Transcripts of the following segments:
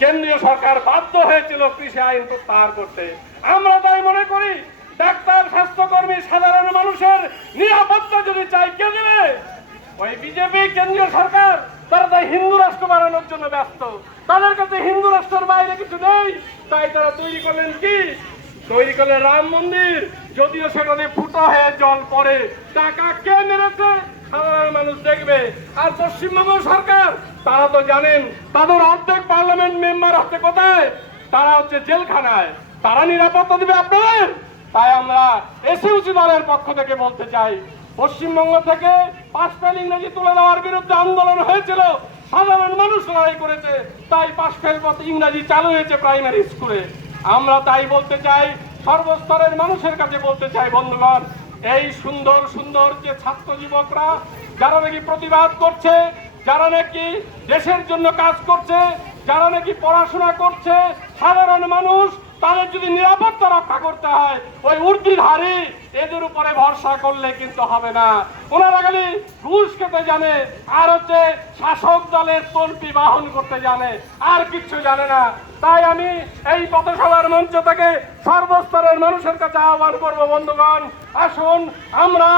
কেন্দ্রীয় সরকার বাধ্য হয়েছিল কৃষি আইন প্রত্যাহার করতে। আমরা তাই মনে করি, ডাক্তার, স্বাস্থ্যকর্মী, সাধারণ মানুষের নিরাপত্তা যদি চাই, কে দেবে? ওই বিজেপি কেন্দ্রীয় সরকার, তারা তাই হিন্দু রাষ্ট্র বানানোর জন্য ব্যস্ত। তাদের কাছে হিন্দু রাষ্ট্রের বাইরে কিছু নেই, তাই তারা তৈরি করলেন কি? তৈরি করলে রাম মন্দির। যদিও সেখানে ফুটো হয়ে জল পড়ে, টাকা কে মেরেছে সাধারণ মানুষ দেখবে। আর পশ্চিমবঙ্গ সরকার, তারা তো জানেন, তাদের অর্ধেক পার্লামেন্ট মেম্বার হচ্ছে কোথায়? তারা হচ্ছে জেলখানায়। তারা নিরাপত্তা দিবে আপনাদের? তাই আমরা এসইউসি দলের পক্ষ থেকে বলতে চাই, পশ্চিমবঙ্গ থেকে পাঁচ ফেল ইংরেজি তুলে দেওয়ার বিরুদ্ধে আন্দোলন হয়েছিল। সাধারণ মানুষ লড়াই করেছে, তাই পাঁচ ফেল পথ ইংরাজি চালু হয়েছে প্রাইমারি স্কুলে আমরা তাই বলতে চাই সর্বস্তরের মানুষের কাছে বলতে চাই, বন্ধুগণ, এই সুন্দর সুন্দর যে ছাত্র যুবকরা, যারা নাকি প্রতিবাদ করছে, যারা নাকি দেশের জন্য কাজ করছে, যারা নাকি পড়াশোনা করছে, সাধারণ মানুষ, তাদের যদি নিরাপত্তা রক্ষা করতে হয়, ওই উর্দির হারি এদের উপরে ভরসা করলে কিন্তু হবে না। ওনারা খালি ঘুষ খেতে জানে, আর হচ্ছে শাসক দলের তল্পি বাহন করতে জানে, আর কিচ্ছু জানে না। তাই আমি এই পথসভার মঞ্চ থেকে সর্বস্তরের মানুষের কাছে আহ্বান করব, বন্ধুগণ, আসুন আমরা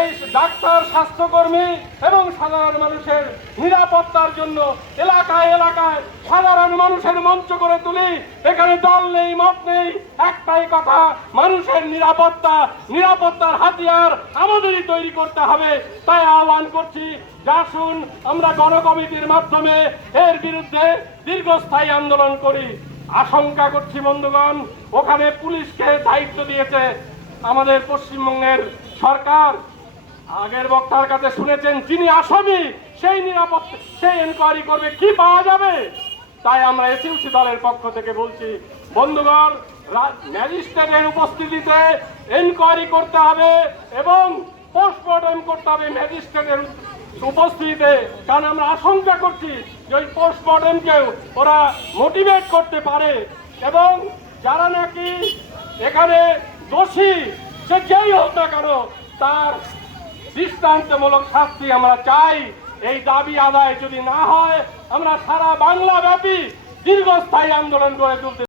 এই ডাক্তার, স্বাস্থ্যকর্মী এবং সাধারণ মানুষের নিরাপত্তার জন্য এলাকায় এলাকায় সাধারণ মানুষের মঞ্চ করে তুলি। এখানে দল নেই, মত নেই, একটাই কথা, মানুষের নিরাপত্তা, নিরাপত্তার হাতিয়ার আমাদেরই তৈরি করতে হবে। তাই আহ্বান করছি, যে আসুন আমরা গণকমিটির মাধ্যমে এর বিরুদ্ধে দীর্ঘস্থায়ী আন্দোলন করি। আশঙ্কা করছি বন্ধুগণ, ওখানে পুলিশকে দায়িত্ব দিয়েছে আমাদের পশ্চিমবঙ্গের সরকার। আগের বক্তার কাছে শুনেছেন, যিনি আসামি, সেই নিরাপত্তা, সেই এনকোয়ারি করবে, কি পাওয়া যাবে? তাই আমরা এসইউসি দলের পক্ষ থেকে বলছি, বন্ধুগণ ম্যাজিস্ট্রেটের উপস্থিতিতে এনকোয়ারি করতে হবে এবং হবে ম্যাজিস্ট্রেটের উপস্থিতিতে। কারণ আমরা আশঙ্কা করছি যে ওই পোস্টমর্টমকেও ওরা মোটিভেট করতে পারে। এবং যারা নাকি এখানে দোষী, সে যেই হোক না কেন, তার দৃষ্টান্তমূলক শাস্তি আমরা চাই। এই দাবি আদায় যদি না হয়, আমরা সারা বাংলা ব্যাপী দীর্ঘস্থায়ী আন্দোলন গড়ে তুলতে